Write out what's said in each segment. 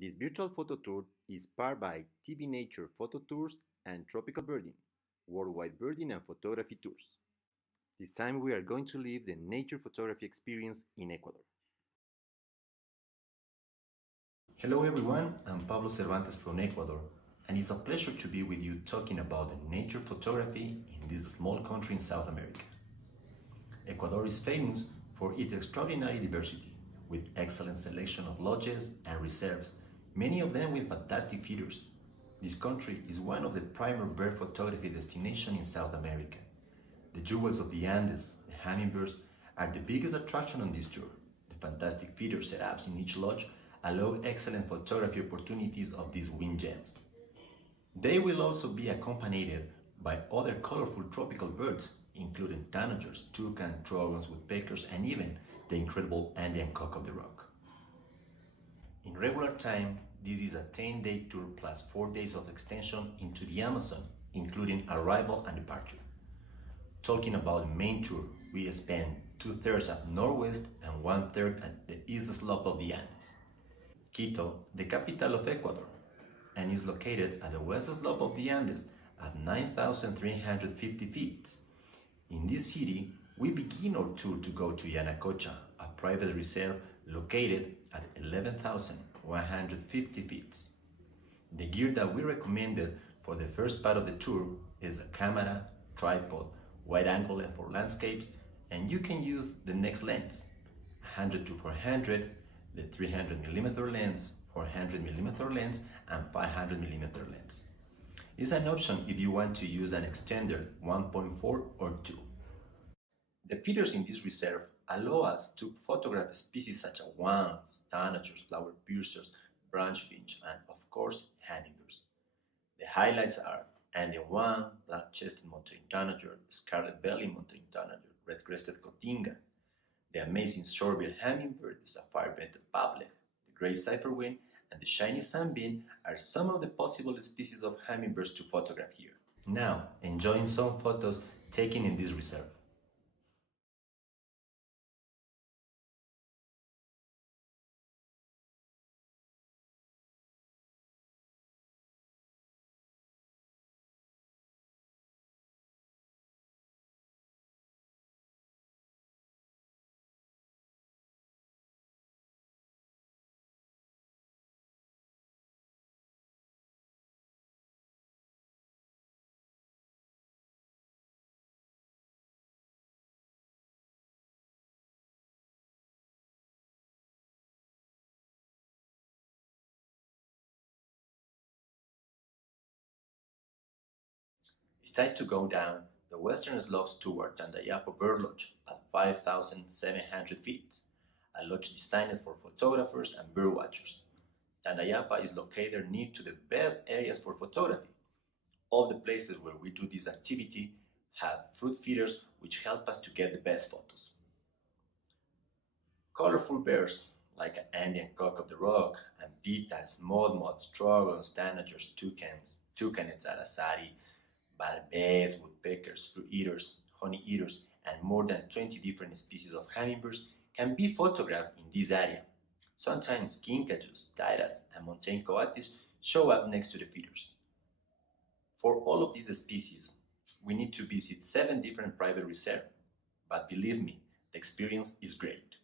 This virtual photo tour is powered by TV Nature Photo Tours and Tropical Birding, worldwide birding and photography tours. This time we are going to live the nature photography experience in Ecuador. Hello everyone, I'm Pablo Cervantes from Ecuador, and it's a pleasure to be with you talking about the nature photography in this small country in South America. Ecuador is famous for its extraordinary diversity, with excellent selection of lodges and reserves, many of them with fantastic feeders. This country is one of the primary bird photography destinations in South America. The jewels of the Andes, the hummingbirds, are the biggest attraction on this tour. The fantastic feeder setups in each lodge allow excellent photography opportunities of these wind gems. They will also be accompanied by other colorful tropical birds, including tanagers, toucan, trogons, woodpeckers, and even the incredible Andean cock of the rock. In regular time, this is a 10-day tour plus 4 days of extension into the Amazon, including arrival and departure. Talking about the main tour, we spend 2/3 at northwest and 1/3 at the east slope of the Andes. Quito, the capital of Ecuador, and is located at the west slope of the Andes at 9,350 feet. In this city, we begin our tour to go to Yanacocha, a private reserve located at 11,150 feet. The gear that we recommended for the first part of the tour is a camera, tripod, wide angle lens for landscapes, and you can use the next lens, 100 to 400, the 300mm lens, 400mm lens, and 500mm lens. It's an option if you want to use an extender 1.4 or 2. The feeders in this reserve allow us to photograph species such as worms, tanagers, flower piercers, branch finch, and of course, hummingbirds. The highlights are Andean worm, black-chested mountain tanager, scarlet-bellied mountain tanager, red-crested cotinga, the amazing shorebill hummingbird, the sapphire-vented Pablo, the gray cypherwing, and the shiny sunbeam are some of the possible species of hummingbirds to photograph here. Now, enjoying some photos taken in this reserve. It's time to go down the western slopes toward Tandayapa Bird Lodge at 5,700 feet, a lodge designed for photographers and bird watchers. Tandayapa is located near to the best areas for photography. All the places where we do this activity have fruit feeders which help us to get the best photos. Colorful birds like an Andean cock of the rock, and pitas, moths, trogons, tanagers, toucans, araceli, barbets, woodpeckers, fruit eaters, honey eaters, and more than 20 different species of hummingbirds can be photographed in this area. Sometimes kinkajous, tairas, and mountain coatis show up next to the feeders. For all of these species, we need to visit 7 different private reserves, but believe me, the experience is great.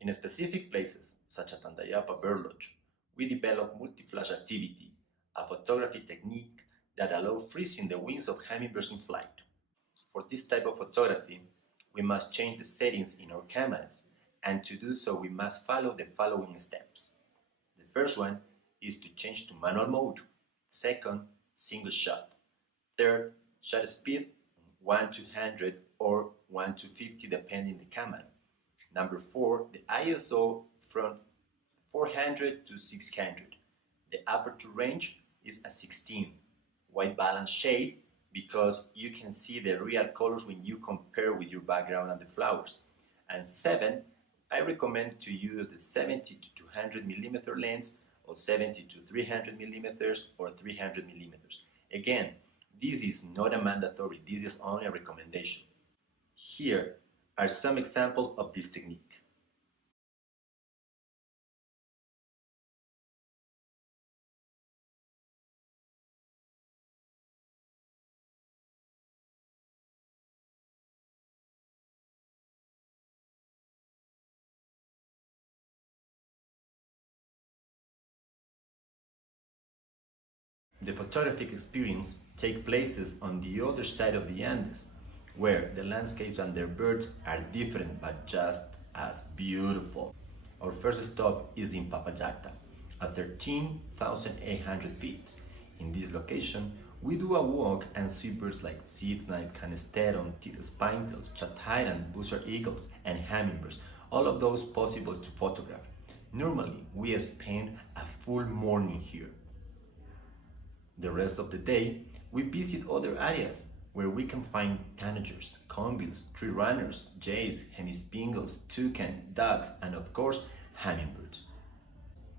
In specific places, such as Tandayapa Bird Lodge, we develop multi-flash activity, a photography technique that allows freezing the wings of hummingbirds in flight. For this type of photography, we must change the settings in our cameras, and to do so we must follow the following steps. The first one is to change to manual mode. Second, single shot. Third, shutter speed 1:200 or 1:250 depending the camera. Number 4, the ISO from 400 to 600. The aperture range is a 16. White balance shade because you can see the real colors when you compare with your background and the flowers. And 7, I recommend to use the 70 to 200 millimeter lens or 70 to 300 millimeters or 300 millimeters. Again, this is not a mandatory, this is only a recommendation. Here are some examples of this technique. The photographic experience takes place on the other side of the Andes, where the landscapes and their birds are different but just as beautiful. Our first stop is in Papayacta, at 13,800 feet. In this location, we do a walk and see birds like seed-snipe, canesteron, tith spinetails, chat-highland, buzzard eagles, and hummingbirds, all of those possible to photograph. Normally, we spend a full morning here. The rest of the day, we visit other areas where we can find tanagers, conbills, tree runners, jays, hemispingles, toucan, ducks, and of course, hummingbirds.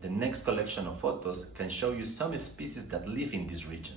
The next collection of photos can show you some species that live in this region.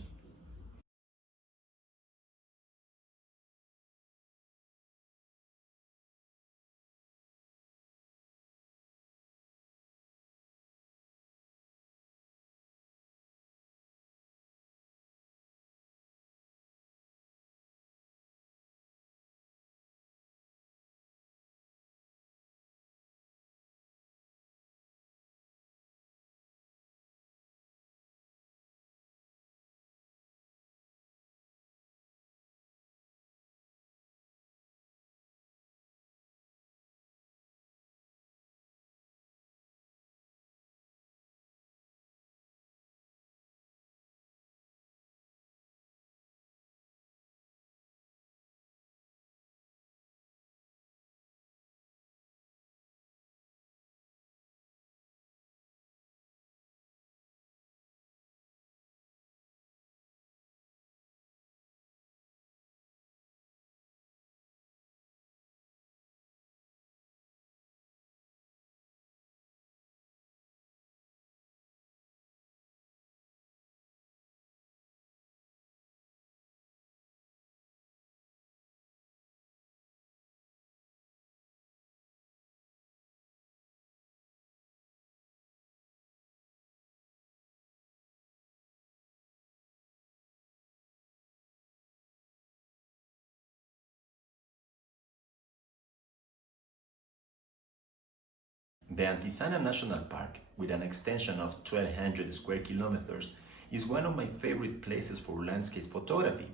The Antisana National Park, with an extension of 1,200 square kilometers, is one of my favorite places for landscape photography.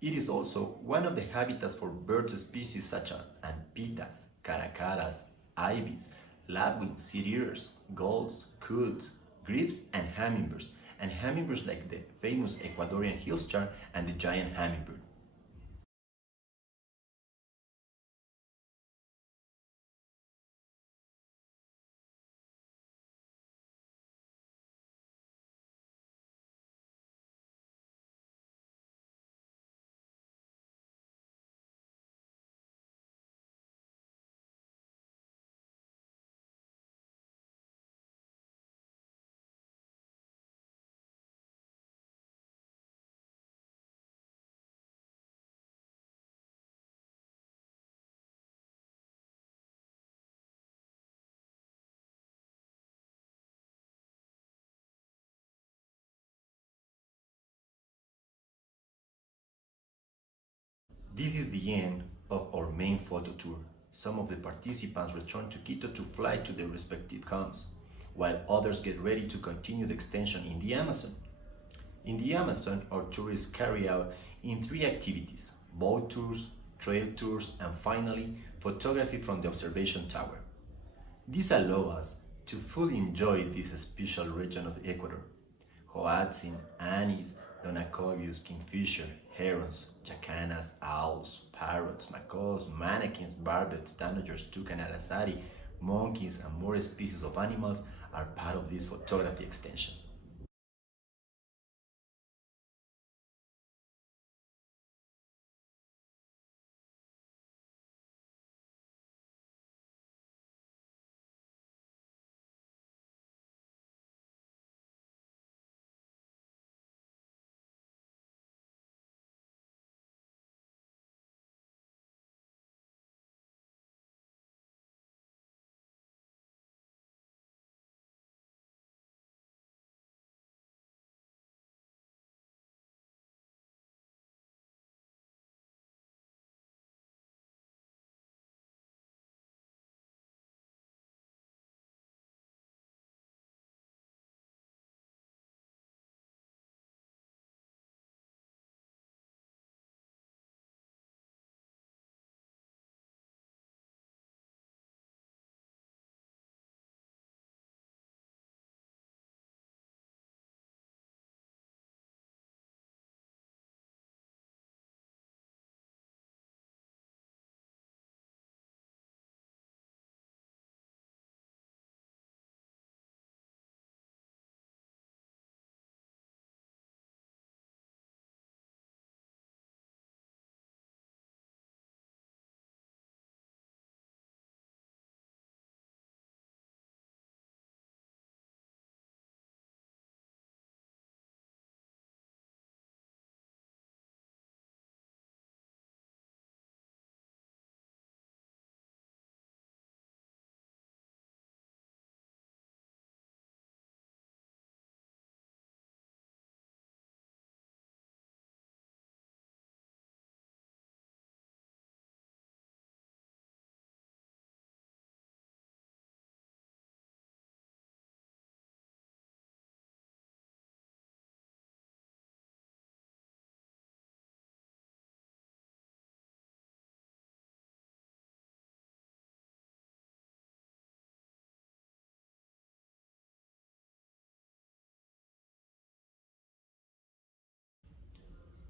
It is also one of the habitats for bird species such as anpitas, caracaras, ibis, lapwings, seed-eaters, gulls, coots, grebes, and hummingbirds like the famous Ecuadorian hillstar and the giant hummingbird. This is the end of our main photo tour. Some of the participants return to Quito to fly to their respective homes, while others get ready to continue the extension in the Amazon. In the Amazon, our tourists carry out in three activities: boat tours, trail tours, and finally, photography from the observation tower. This allows us to fully enjoy this special region of Ecuador. Hoatzin, anis, donacovius, kingfisher, herons, jacanas, owls, parrots, macaws, manakins, barbets, tanagers, toucan aracari, monkeys, and more species of animals are part of this photography extension.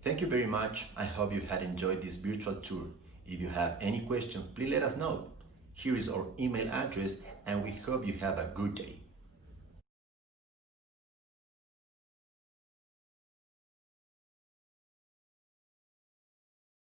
Thank you very much. I hope you had enjoyed this virtual tour. If you have any questions, please let us know. Here is our email address, and we hope you have a good day.